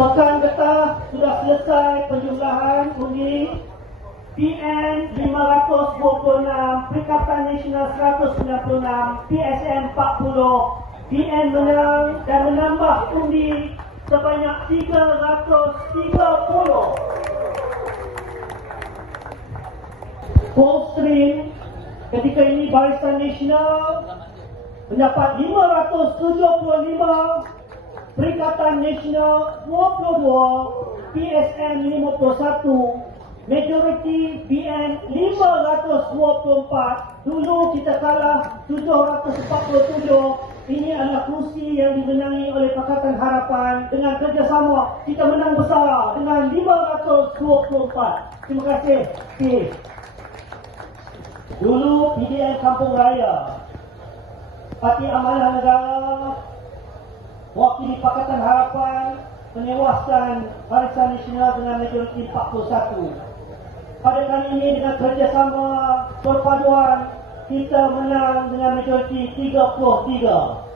Pekan getah sudah selesai penjumlahan undi? PN 526, Perikatan Nasional 196, PSM 40, PN menang dan menambah undi sebanyak 330. Coldstream ketika ini Barisan Nasional mendapat 575 Perikatan Nasional 22 PSN 51 Majoriti BN 524 Dulu kita kalah 747 Ini adalah kursi yang dimenangi oleh Pakatan Harapan Dengan kerjasama kita menang besar Dengan 524 Terima kasih okay. Dulu PDN Kampung Raya Parti Amanah Negara Wakili Pakatan Harapan menewaskan Barisan Nasional dengan majoriti 41. Pada kali ini dengan kerjasama perpaduan kita menang dengan majoriti 33.